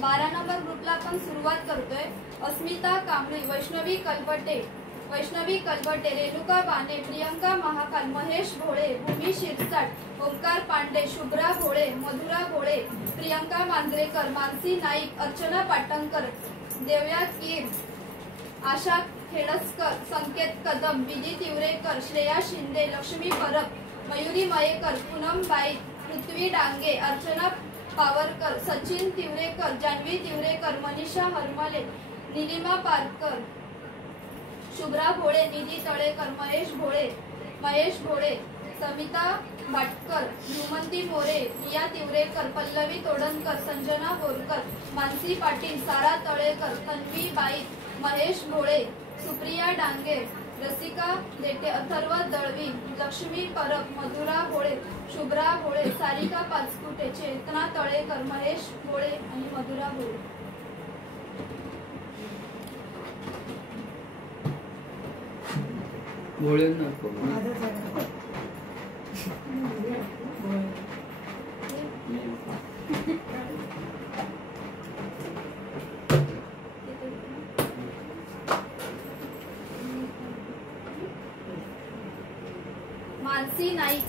12 number ग्रुपला आपण सुरुवात करतोय। अस्मिता कांबळी, वैष्णवी कलबटे, रेणुका बाने, प्रियंका महाकाल, महेश भोळे, भूमी शिरसाट, ओंकार पांडे, शुभ्रा भोळे, मधुरा भोळे, प्रियंका मांजरेकर, मानसी नाईक, अर्चना पाटणकर, देवया कीर, आशा खेडसकर, संकेत कदम, विधी तिवरेकर, श्रेया शिंदे, लक्ष्मी परब, मयुरी मयेकर, पूनम बाई, पृथ्वी डांगे, अर्चना पावरकर, सचिन तिवरेकर, जान्हवी तिवरेकर, मनीषा हरमले, निलिमा पारकर, शुभ्रा भोळे, निधी तळेकर, महेश भोळे, समिता भाटकर, ध्रुमंती मोरे, रिया तिवरेकर, पल्लवी तोडणकर, संजना बोरकर, मानसी पाटील, सारा तळेकर, तन्वी बाई, महेश भोळे, सुप्रिया डांगे, रसिका देटे, अथर्व दळवी, लक्ष्मी परब, मधुरा भोळे, शुभ्रा भोळे, सारिका पाचपुटे, चेतना तळेकर, महेश भोळे आणि मधुरा भोळे। भोळे नको मानसी नाईक,